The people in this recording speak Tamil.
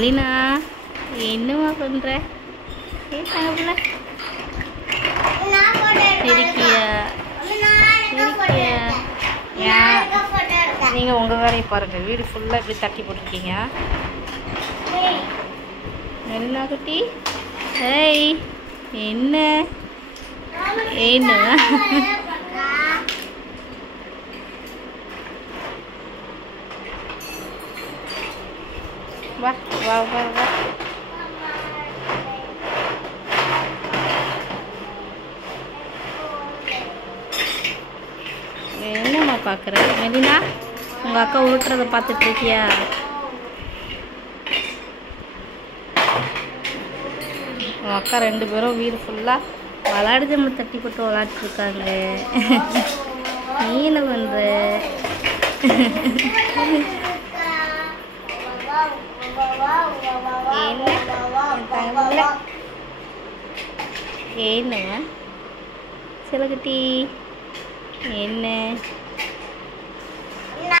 மெலினா என்னம்மா பண்ற? தங்கப்பிள்ள சிரிக்கியா? நீங்கள் உங்கள் வேலையை பாருங்கள். வீடு ஃபுல்லாக இப்படி தட்டி போட்டிருக்கீங்க. மெலினா குட்டி ஏய் என்ன ஏன்னு வா வா வா வா. என்னம்மா பார்க்குற மெலினா? உங்கள் அக்கா உருட்டுறதை பார்த்துட்டு இருக்கியா? உன் அக்கா 2 பேரும் வீடு ஃபுல்லாக விளாடு ஜம்மு தட்டி போட்டு விளாட்ருக்காங்க. நீ என்ன பண்ணுற? என்ன சிலகுட்டி என்ன